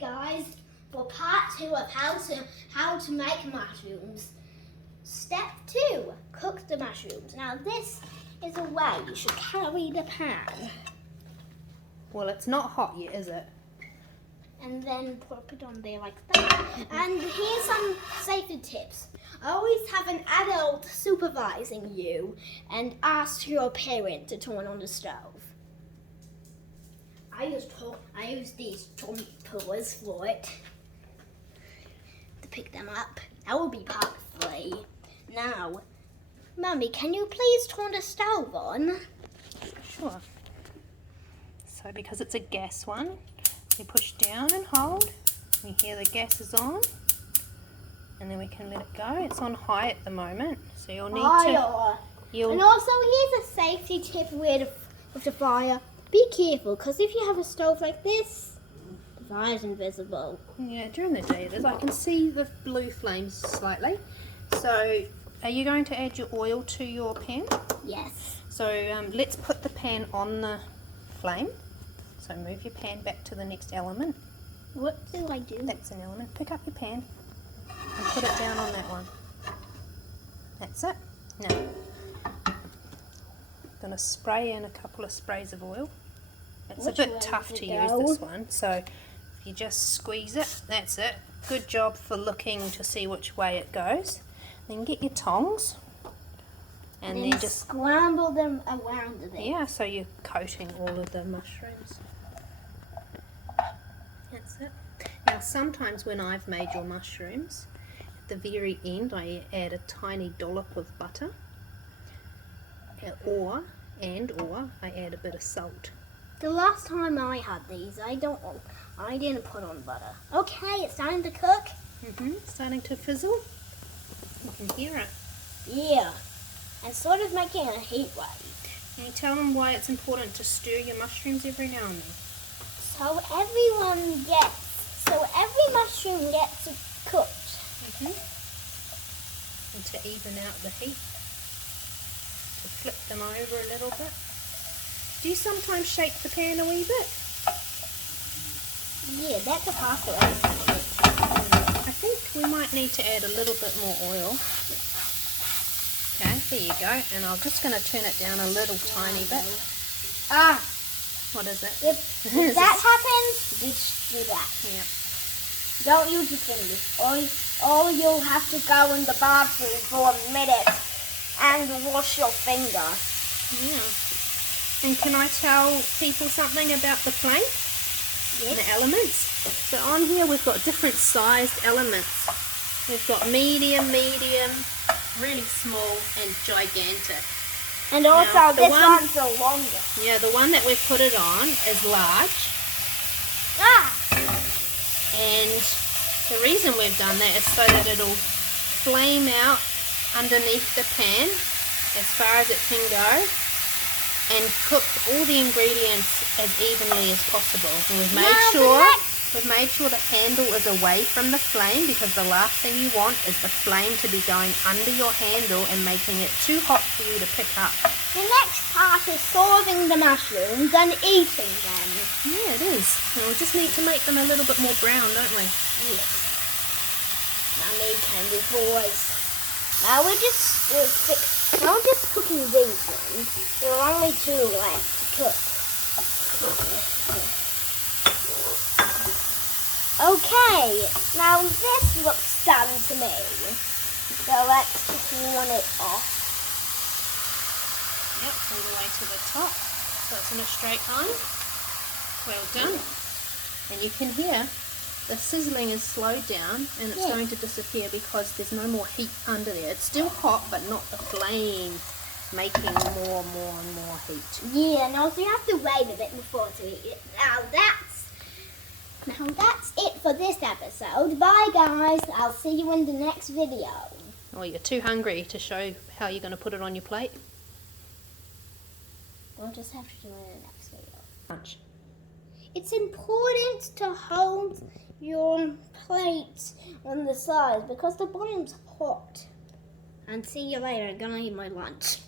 guys, for part 2 of how to make mushrooms. Step 2, cook the mushrooms. Now this is a way you should carry the pan. Well, it's not hot yet, is it? And then pop it on there like that. And here's some safety tips. Always have an adult supervising you and ask your parent to turn on the stove. I use these jumpers for it to pick them up. That will be part 3. Now, Mummy, can you please turn the stove on? Sure. So because it's a gas one, we push down and hold. We hear the gas is on, and then we can let it go. It's on high at the moment, so you'll need to. And also, here's a safety tip with the fire. Be careful, because if you have a stove like this, the fire's invisible. Yeah, during the day it is. I can see the blue flames slightly. So, are you going to add your oil to your pan? Yes. So let's put the pan on the flame. So move your pan back to the next element. What do I do? That's an element. Pick up your pan and put it down on that one. That's it. Now, I'm going to spray in a couple of sprays of oil. It's a bit tough to use this one, so if you just squeeze it, that's it. Good job for looking to see which way it goes. Then get your tongs and then just scramble them around it. Yeah, so you're coating all of the mushrooms. That's it. Now sometimes when I've made your mushrooms, at the very end I add a tiny dollop of butter, or I add a bit of salt. The last time I had these, I didn't put on butter. Okay, it's time to cook. It's starting to fizzle. You can hear it. Yeah, and sort of making a heat wave. Can you tell them why it's important to stir your mushrooms every now and then? So every mushroom gets cooked. And to even out the heat, to flip them over a little bit. Do you sometimes shake the pan a wee bit? Yeah, that's a possibility. I think we might need to add a little bit more oil. Okay, there you go. And I'm just going to turn it down a little tiny bit. What is it? If that happens, just do that. Yeah. Don't use your fingers. Or you'll have to go in the bathroom for a minute and wash your finger. Yeah. And can I tell people something about the flame? Yes. And the elements? So on here we've got different sized elements. We've got medium, really small, and gigantic. And also now, this one's the longest. Yeah, the one that we've put it on is large. And the reason we've done that is so that it'll flame out underneath the pan as far as it can go and cook all the ingredients as evenly as possible. And we've made sure the handle is away from the flame, because the last thing you want is the flame to be going under your handle and making it too hot for you to pick up. The next part is serving the mushrooms and eating them. Yeah, it is. And we just need to make them a little bit more brown, don't we? Yes. Mummy, can we pause? Now we're just cooking these ones. There are only 2 left to cook. Okay, now this looks done to me. So let's turn it off. Yep, all the way to the top. So it's in a straight line. Well done. And you can hear the sizzling is slowed down, and it's going to disappear because there's no more heat under there. It's still hot, but not the flame making more and more heat. Yeah, and also you have to wait a bit before to eat it. Now that's it for this episode. Bye guys, I'll see you in the next video. Oh, you're too hungry to show how you're going to put it on your plate? We'll just have to do it in the next video. Lunch. It's important to hold your plate on the sides because the bottom's hot. And see you later, I'm gonna eat my lunch.